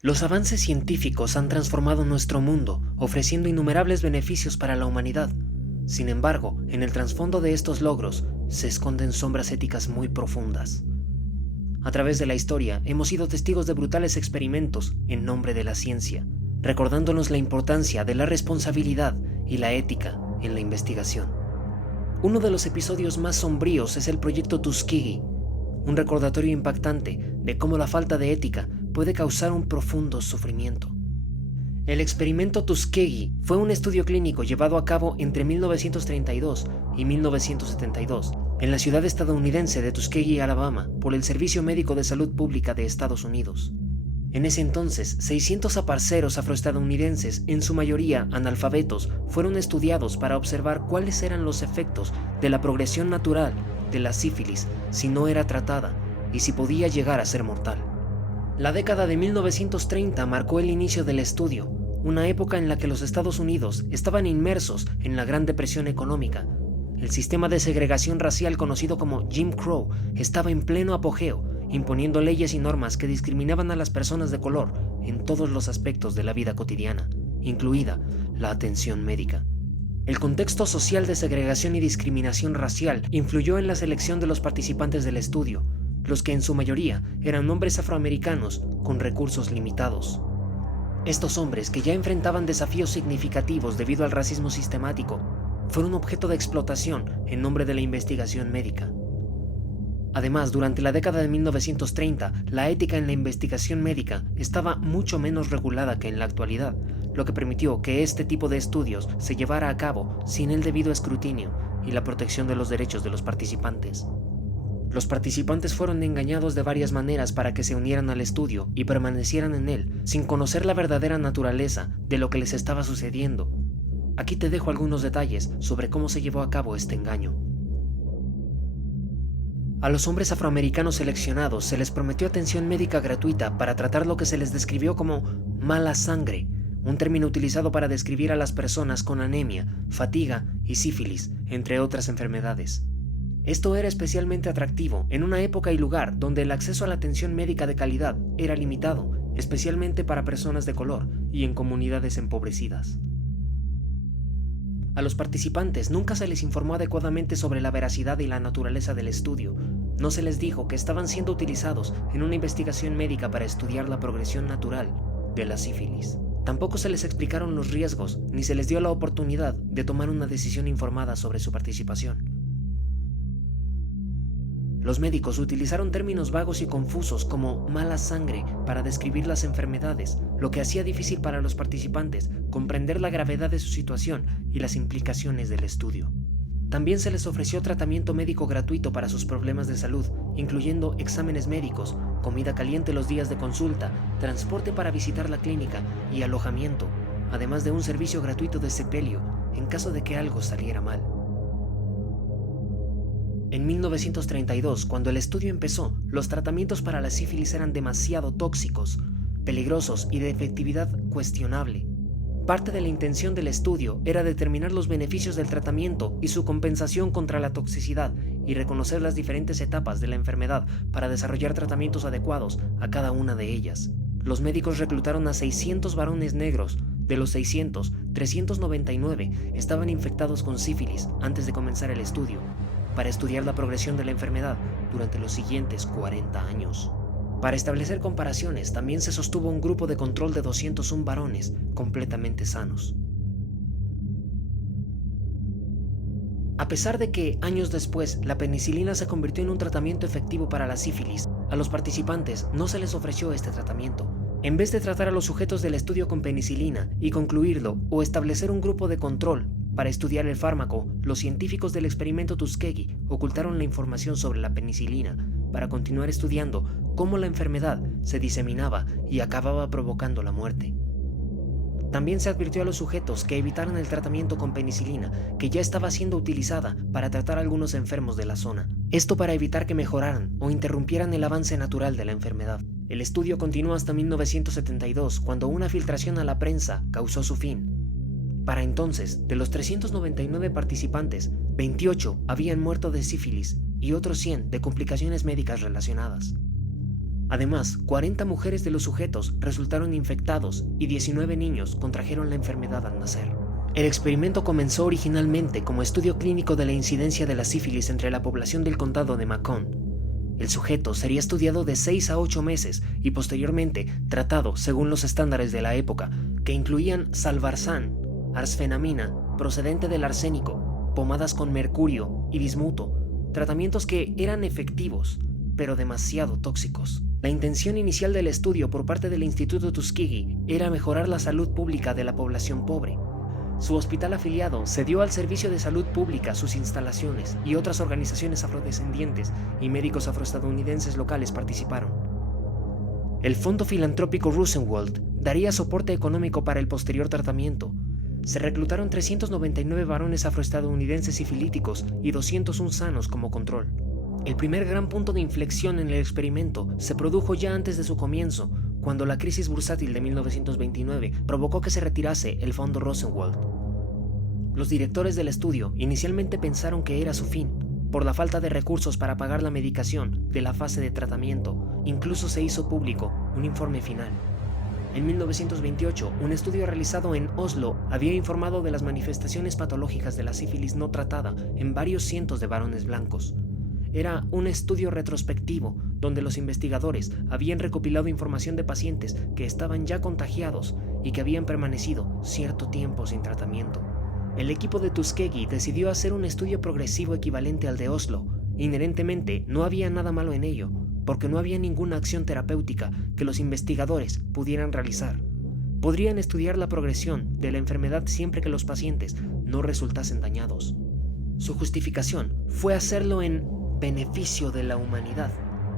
Los avances científicos han transformado nuestro mundo, ofreciendo innumerables beneficios para la humanidad. Sin embargo, en el trasfondo de estos logros se esconden sombras éticas muy profundas. A través de la historia, hemos sido testigos de brutales experimentos en nombre de la ciencia, recordándonos la importancia de la responsabilidad y la ética en la investigación. Uno de los episodios más sombríos es el proyecto Tuskegee, un recordatorio impactante de cómo la falta de ética puede causar un profundo sufrimiento. El experimento Tuskegee fue un estudio clínico llevado a cabo entre 1932 y 1972 en la ciudad estadounidense de Tuskegee, Alabama, por el Servicio Médico de Salud Pública de Estados Unidos. En ese entonces, 600 aparceros afroestadounidenses, en su mayoría analfabetos, fueron estudiados para observar cuáles eran los efectos de la progresión natural de la sífilis si no era tratada y si podía llegar a ser mortal. La década de 1930 marcó el inicio del estudio, una época en la que los Estados Unidos estaban inmersos en la Gran Depresión económica. El sistema de segregación racial conocido como Jim Crow estaba en pleno apogeo, imponiendo leyes y normas que discriminaban a las personas de color en todos los aspectos de la vida cotidiana, incluida la atención médica. El contexto social de segregación y discriminación racial influyó en la selección de los participantes del estudio, los que en su mayoría eran hombres afroamericanos con recursos limitados. Estos hombres, que ya enfrentaban desafíos significativos debido al racismo sistemático, fueron objeto de explotación en nombre de la investigación médica. Además, durante la década de 1930, la ética en la investigación médica estaba mucho menos regulada que en la actualidad, lo que permitió que este tipo de estudios se llevara a cabo sin el debido escrutinio y la protección de los derechos de los participantes. Los participantes fueron engañados de varias maneras para que se unieran al estudio y permanecieran en él, sin conocer la verdadera naturaleza de lo que les estaba sucediendo. Aquí te dejo algunos detalles sobre cómo se llevó a cabo este engaño. A los hombres afroamericanos seleccionados se les prometió atención médica gratuita para tratar lo que se les describió como mala sangre, un término utilizado para describir a las personas con anemia, fatiga y sífilis, entre otras enfermedades. Esto era especialmente atractivo en una época y lugar donde el acceso a la atención médica de calidad era limitado, especialmente para personas de color y en comunidades empobrecidas. A los participantes nunca se les informó adecuadamente sobre la veracidad y la naturaleza del estudio. No se les dijo que estaban siendo utilizados en una investigación médica para estudiar la progresión natural de la sífilis. Tampoco se les explicaron los riesgos, ni se les dio la oportunidad de tomar una decisión informada sobre su participación. Los médicos utilizaron términos vagos y confusos como mala sangre para describir las enfermedades, lo que hacía difícil para los participantes comprender la gravedad de su situación y las implicaciones del estudio. También se les ofreció tratamiento médico gratuito para sus problemas de salud, incluyendo exámenes médicos, comida caliente los días de consulta, transporte para visitar la clínica y alojamiento, además de un servicio gratuito de sepelio en caso de que algo saliera mal. En 1932, cuando el estudio empezó, los tratamientos para la sífilis eran demasiado tóxicos, peligrosos y de efectividad cuestionable. Parte de la intención del estudio era determinar los beneficios del tratamiento y su compensación contra la toxicidad y reconocer las diferentes etapas de la enfermedad para desarrollar tratamientos adecuados a cada una de ellas. Los médicos reclutaron a 600 varones negros. De los 600, 399 estaban infectados con sífilis antes de comenzar el estudio, para estudiar la progresión de la enfermedad durante los siguientes 40 años. Para establecer comparaciones, también se sostuvo un grupo de control de 201 varones completamente sanos. A pesar de que, años después, la penicilina se convirtió en un tratamiento efectivo para la sífilis, a los participantes no se les ofreció este tratamiento. En vez de tratar a los sujetos del estudio con penicilina y concluirlo o establecer un grupo de control para estudiar el fármaco, los científicos del experimento Tuskegee ocultaron la información sobre la penicilina para continuar estudiando cómo la enfermedad se diseminaba y acababa provocando la muerte. También se advirtió a los sujetos que evitaran el tratamiento con penicilina, que ya estaba siendo utilizada para tratar a algunos enfermos de la zona. Esto para evitar que mejoraran o interrumpieran el avance natural de la enfermedad. El estudio continuó hasta 1972, cuando una filtración a la prensa causó su fin. Para entonces, de los 399 participantes, 28 habían muerto de sífilis y otros 100 de complicaciones médicas relacionadas. Además, 40 mujeres de los sujetos resultaron infectados y 19 niños contrajeron la enfermedad al nacer. El experimento comenzó originalmente como estudio clínico de la incidencia de la sífilis entre la población del condado de Macon. El sujeto sería estudiado de 6 a 8 meses y posteriormente tratado según los estándares de la época, que incluían salvarsan, arsfenamina, procedente del arsénico, pomadas con mercurio y bismuto, tratamientos que eran efectivos, pero demasiado tóxicos. La intención inicial del estudio por parte del Instituto Tuskegee era mejorar la salud pública de la población pobre. Su hospital afiliado cedió al Servicio de Salud Pública sus instalaciones y otras organizaciones afrodescendientes y médicos afroestadounidenses locales participaron. El Fondo Filantrópico Rosenwald daría soporte económico para el posterior tratamiento. Se reclutaron 399 varones afroestadounidenses sifilíticos y 201 sanos como control. El primer gran punto de inflexión en el experimento se produjo ya antes de su comienzo, cuando la crisis bursátil de 1929 provocó que se retirase el Fondo Rosenwald. Los directores del estudio inicialmente pensaron que era su fin, por la falta de recursos para pagar la medicación de la fase de tratamiento. Incluso se hizo público un informe final. En 1928, un estudio realizado en Oslo había informado de las manifestaciones patológicas de la sífilis no tratada en varios cientos de varones blancos. Era un estudio retrospectivo donde los investigadores habían recopilado información de pacientes que estaban ya contagiados y que habían permanecido cierto tiempo sin tratamiento. El equipo de Tuskegee decidió hacer un estudio progresivo equivalente al de Oslo. Inherentemente no había nada malo en ello, porque no había ninguna acción terapéutica que los investigadores pudieran realizar. Podrían estudiar la progresión de la enfermedad siempre que los pacientes no resultasen dañados. Su justificación fue hacerlo en beneficio de la humanidad.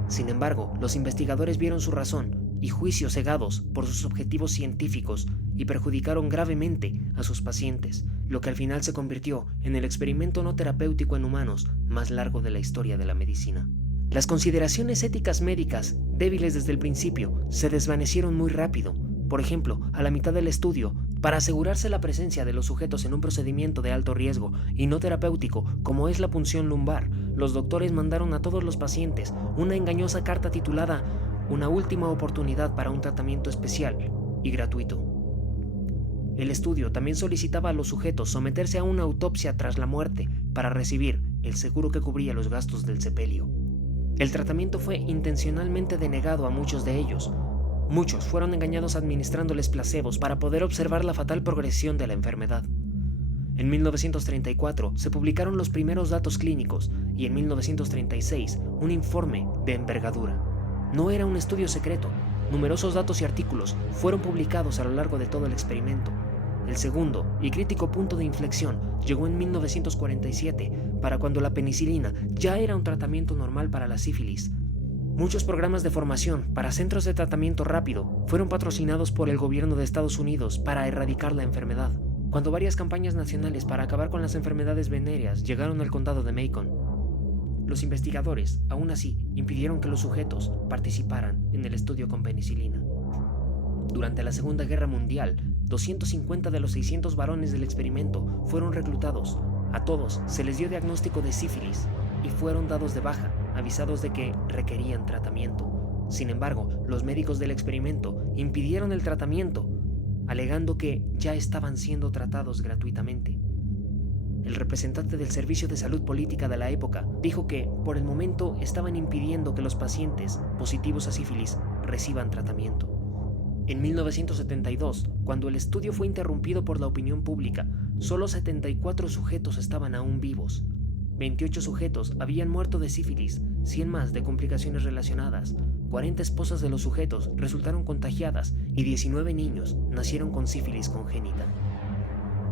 Sin embargo, los investigadores vieron su razón y juicios cegados por sus objetivos científicos y perjudicaron gravemente a sus pacientes, lo que al final se convirtió en el experimento no terapéutico en humanos más largo de la historia de la medicina. Las consideraciones éticas médicas, débiles desde el principio, se desvanecieron muy rápido. Por ejemplo, a la mitad del estudio, para asegurarse la presencia de los sujetos en un procedimiento de alto riesgo y no terapéutico como es la punción lumbar, los doctores mandaron a todos los pacientes una engañosa carta titulada "Una última oportunidad para un tratamiento especial y gratuito". El estudio también solicitaba a los sujetos someterse a una autopsia tras la muerte para recibir el seguro que cubría los gastos del sepelio. El tratamiento fue intencionalmente denegado a muchos de ellos. Muchos fueron engañados administrándoles placebos para poder observar la fatal progresión de la enfermedad. En 1934 se publicaron los primeros datos clínicos y en 1936 un informe de envergadura. No era un estudio secreto. Numerosos datos y artículos fueron publicados a lo largo de todo el experimento. El segundo y crítico punto de inflexión llegó en 1947, para cuando la penicilina ya era un tratamiento normal para la sífilis. Muchos programas de formación para centros de tratamiento rápido fueron patrocinados por el gobierno de Estados Unidos para erradicar la enfermedad. Cuando varias campañas nacionales para acabar con las enfermedades venéreas llegaron al condado de Macon, los investigadores, aún así, impidieron que los sujetos participaran en el estudio con penicilina. Durante la Segunda Guerra Mundial, 250 de los 600 varones del experimento fueron reclutados. A todos se les dio diagnóstico de sífilis y fueron dados de baja, avisados de que requerían tratamiento. Sin embargo, los médicos del experimento impidieron el tratamiento, alegando que ya estaban siendo tratados gratuitamente. El representante del Servicio de Salud Política de la época dijo que, por el momento, estaban impidiendo que los pacientes positivos a sífilis reciban tratamiento. En 1972, cuando el estudio fue interrumpido por la opinión pública, solo 74 sujetos estaban aún vivos. 28 sujetos habían muerto de sífilis, 100 más de complicaciones relacionadas. 40 esposas de los sujetos resultaron contagiadas y 19 niños nacieron con sífilis congénita.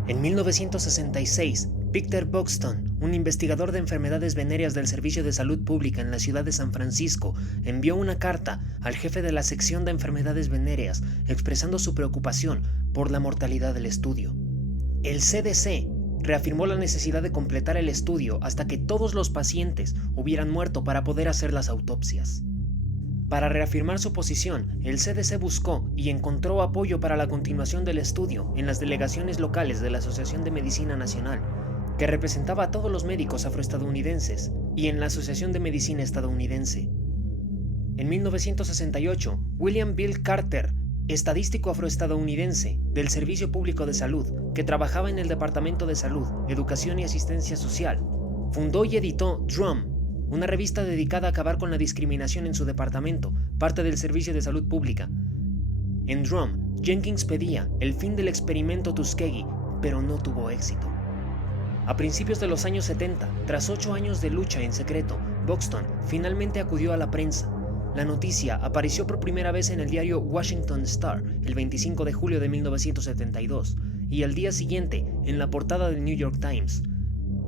En 1966, Victor Buxton, un investigador de enfermedades venéreas del Servicio de Salud Pública en la ciudad de San Francisco, envió una carta al jefe de la sección de enfermedades venéreas expresando su preocupación por la mortalidad del estudio. El CDC reafirmó la necesidad de completar el estudio hasta que todos los pacientes hubieran muerto para poder hacer las autopsias. Para reafirmar su posición, el CDC buscó y encontró apoyo para la continuación del estudio en las delegaciones locales de la Asociación de Medicina Nacional, que representaba a todos los médicos afroestadounidenses, y en la Asociación de Medicina Estadounidense. En 1968, William Bill Carter, estadístico afroestadounidense del Servicio Público de Salud, que trabajaba en el Departamento de Salud, Educación y Asistencia Social, fundó y editó Drum, una revista dedicada a acabar con la discriminación en su departamento, parte del Servicio de Salud Pública. En Drum, Jenkins pedía el fin del experimento Tuskegee, pero no tuvo éxito. A principios de los años 70, tras 8 años de lucha en secreto, Buxton finalmente acudió a la prensa. La noticia apareció por primera vez en el diario Washington Star el 25 de julio de 1972 y al día siguiente en la portada del New York Times.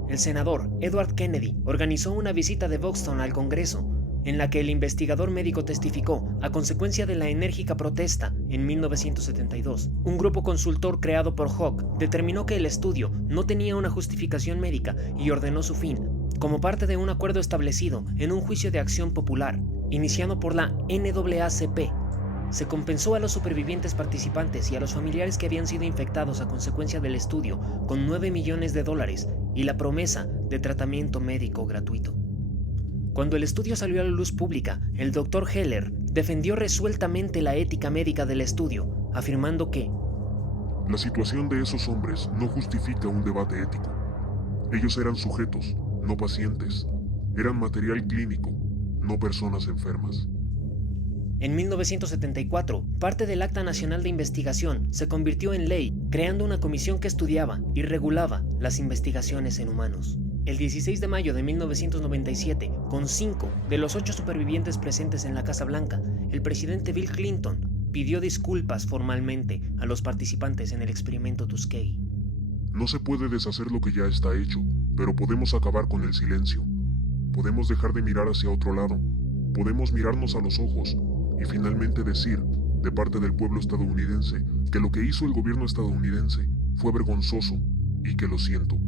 El senador Edward Kennedy organizó una visita de Buxton al Congreso, en la que el investigador médico testificó a consecuencia de la enérgica protesta en 1972. Un grupo consultor creado por Hawk determinó que el estudio no tenía una justificación médica y ordenó su fin, como parte de un acuerdo establecido en un juicio de acción popular, iniciado por la NAACP. Se compensó a los supervivientes participantes y a los familiares que habían sido infectados a consecuencia del estudio con $9 millones y la promesa de tratamiento médico gratuito. Cuando el estudio salió a la luz pública, el Dr. Heller defendió resueltamente la ética médica del estudio, afirmando que la situación de esos hombres no justifica un debate ético. Ellos eran sujetos, no pacientes. Eran material clínico, no personas enfermas. En 1974, parte del Acta Nacional de Investigación se convirtió en ley, creando una comisión que estudiaba y regulaba las investigaciones en humanos. El 16 de mayo de 1997, con 5 de los 8 supervivientes presentes en la Casa Blanca, el presidente Bill Clinton pidió disculpas formalmente a los participantes en el experimento Tuskegee. No se puede deshacer lo que ya está hecho, pero podemos acabar con el silencio. Podemos dejar de mirar hacia otro lado. Podemos mirarnos a los ojos y finalmente decir, de parte del pueblo estadounidense, que lo que hizo el gobierno estadounidense fue vergonzoso y que lo siento.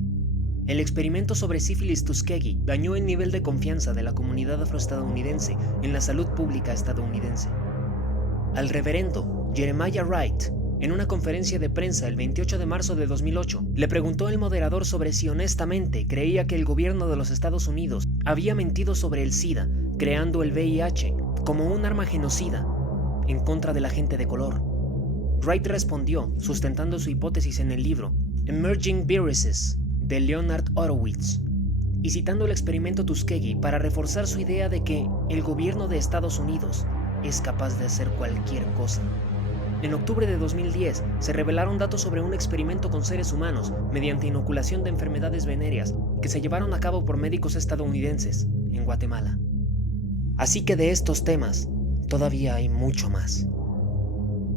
El experimento sobre sífilis Tuskegee dañó el nivel de confianza de la comunidad afroestadounidense en la salud pública estadounidense. Al reverendo Jeremiah Wright, en una conferencia de prensa el 28 de marzo de 2008, le preguntó el moderador sobre si honestamente creía que el gobierno de los Estados Unidos había mentido sobre el SIDA, creando el VIH como un arma genocida en contra de la gente de color. Wright respondió, sustentando su hipótesis en el libro Emerging Viruses de Leonard Horowitz, y citando el experimento Tuskegee para reforzar su idea de que el gobierno de Estados Unidos es capaz de hacer cualquier cosa. En octubre de 2010 se revelaron datos sobre un experimento con seres humanos mediante inoculación de enfermedades venéreas que se llevaron a cabo por médicos estadounidenses en Guatemala. Así que de estos temas todavía hay mucho más.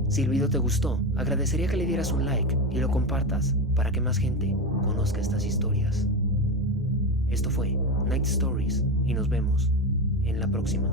Si el video te gustó, agradecería que le dieras un like y lo compartas para que más gente conozca estas historias. Esto fue Night Stories y nos vemos en la próxima.